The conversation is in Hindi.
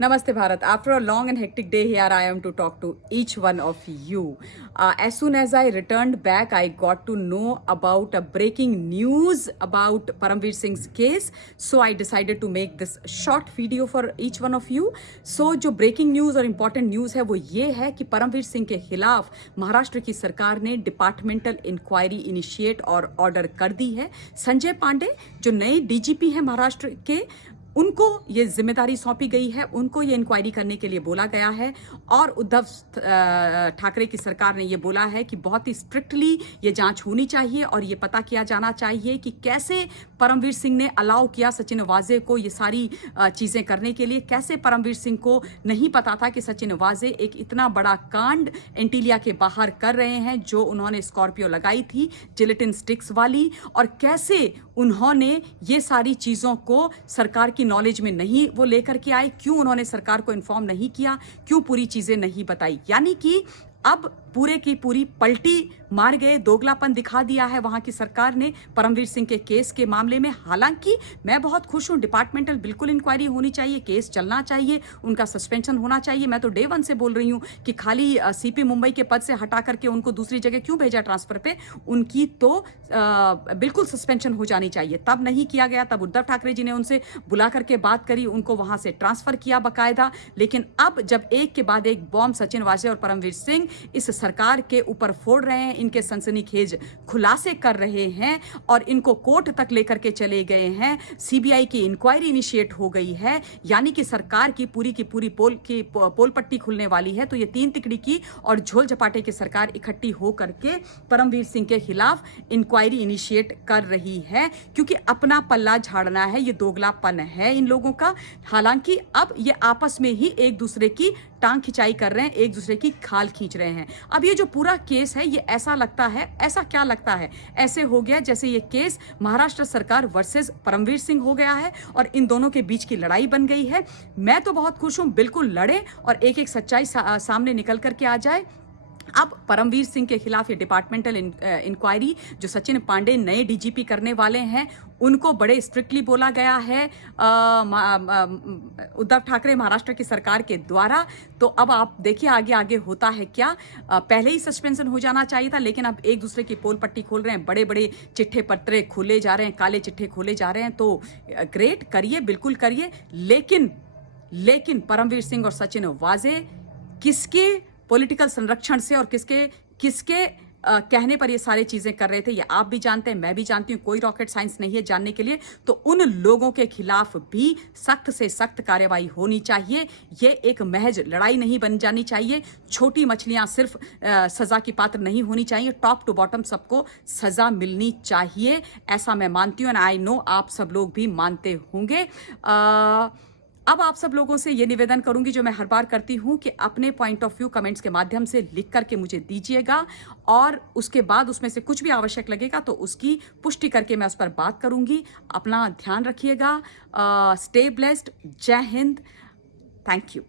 Namaste Bharat. After a long and hectic day here, I am to talk to each one of you. As soon as I returned back, I got to know about a breaking news about Paramveer Singh's case. So I decided to make this short video for each one of you. So जो breaking news और important news है वो ये है कि परमवीर सिंह के खिलाफ महाराष्ट्र की सरकार ने डिपार्टमेंटल इंक्वायरी इनिशिएट और ऑर्डर कर दी है। संजय पांडे जो नए डीजीपी हैं महाराष्ट्र के, उनको ये जिम्मेदारी सौंपी गई है, उनको ये इंक्वायरी करने के लिए बोला गया है और उद्धव ठाकरे की सरकार ने ये बोला है कि बहुत ही स्ट्रिक्टली ये जांच होनी चाहिए और ये पता किया जाना चाहिए कि कैसे परमवीर सिंह ने अलाउ किया सचिन वाजे को ये सारी चीज़ें करने के लिए। कैसे परमवीर सिंह को नहीं पता था कि सचिन वाजे एक इतना बड़ा कांड एंटीलिया के बाहर कर रहे हैं जो उन्होंने स्कॉर्पियो लगाई थी जिलेटिन स्टिक्स वाली, और कैसे उन्होंने ये सारी चीज़ों को सरकार की नॉलेज में नहीं वो लेकर के आए, क्यों उन्होंने सरकार को इन्फॉर्म नहीं किया, क्यों पूरी चीज़ें नहीं बताई। यानी कि अब पूरे की पूरी पलटी मार गए, दोगलापन दिखा दिया है वहां की सरकार ने परमवीर सिंह के केस के मामले में। हालांकि मैं बहुत खुश हूं, डिपार्टमेंटल बिल्कुल इंक्वायरी होनी चाहिए, केस चलना चाहिए, उनका सस्पेंशन होना चाहिए। मैं तो डे वन से बोल रही हूं कि खाली सीपी मुंबई के पद से हटा करके उनको दूसरी जगह क्यों भेजा ट्रांसफर पे, उनकी तो बिल्कुल सस्पेंशन हो जानी चाहिए। तब नहीं किया गया, तब उद्धव ठाकरे जी ने उनसे बुला करके बात करी, उनको वहां से ट्रांसफर किया बाकायदा। लेकिन अब जब एक के बाद एक बॉम्ब सचिन वाजे और परमवीर सिंह इस सरकार के ऊपर फोड़ रहे हैं, इनके सनसनीखेज खुलासे कर रहे हैं और इनको कोर्ट तक लेकर के चले गए हैं, सीबीआई की इंक्वायरी इनिशिएट हो गई है, यानी कि सरकार की पूरी पोल पट्टी खुलने वाली है। तो ये तीन तिकड़ी की और झोल झपाटे की सरकार इकट्ठी हो करके परमवीर सिंह के खिलाफ इंक्वायरी इनिशिएट कर रही है, क्योंकि अपना पल्ला झाड़ना है, ये दोगलापन है इन लोगों का। हालांकि अब ये आपस में ही एक दूसरे की टांग खिंचाई कर रहे हैं, एक दूसरे की खाल खींच रहे हैं। अब ये जो पूरा केस है ये ऐसा लगता है, ऐसा क्या लगता है, ऐसे हो गया जैसे ये केस महाराष्ट्र सरकार वर्सेस परमवीर सिंह हो गया है और इन दोनों के बीच की लड़ाई बन गई है। मैं तो बहुत खुश हूं, बिल्कुल लड़े और एक एक सच्चाई सामने निकल करके आ जाए। अब परमवीर सिंह के खिलाफ ये डिपार्टमेंटल इंक्वायरी जो सचिन पांडे नए डीजीपी करने वाले हैं, उनको बड़े स्ट्रिक्टली बोला गया है उद्धव ठाकरे महाराष्ट्र की सरकार के द्वारा। तो अब आप देखिए आगे आगे होता है क्या। पहले ही सस्पेंशन हो जाना चाहिए था, लेकिन अब एक दूसरे की पोल पट्टी खोल रहे हैं, बड़े बड़े चिट्ठे पत्रे खोले जा रहे हैं, काले चिट्ठे खोले जा रहे हैं। तो ग्रेट, करिए, बिल्कुल करिए। लेकिन परमवीर सिंह और सचिन वाजे किसके पॉलिटिकल संरक्षण से और किसके कहने पर ये सारी चीजें कर रहे थे, ये आप भी जानते हैं, मैं भी जानती हूँ। कोई रॉकेट साइंस नहीं है जानने के लिए। तो उन लोगों के खिलाफ भी सख्त से सख्त कार्रवाई होनी चाहिए। ये एक महज लड़ाई नहीं बन जानी चाहिए। छोटी मछलियां सिर्फ सजा की पात्र नहीं होनी चाहिए, टॉप टू बॉटम सबको सजा मिलनी चाहिए, ऐसा मैं मानती हूँ। एंड आई नो आप सब लोग भी मानते होंगे। अब आप सब लोगों से ये निवेदन करूंगी जो मैं हर बार करती हूं कि अपने पॉइंट ऑफ व्यू कमेंट्स के माध्यम से लिख करके मुझे दीजिएगा और उसके बाद उसमें से कुछ भी आवश्यक लगेगा तो उसकी पुष्टि करके मैं उस पर बात करूंगी। अपना ध्यान रखिएगा। Stay blessed. जय हिंद। Thank you.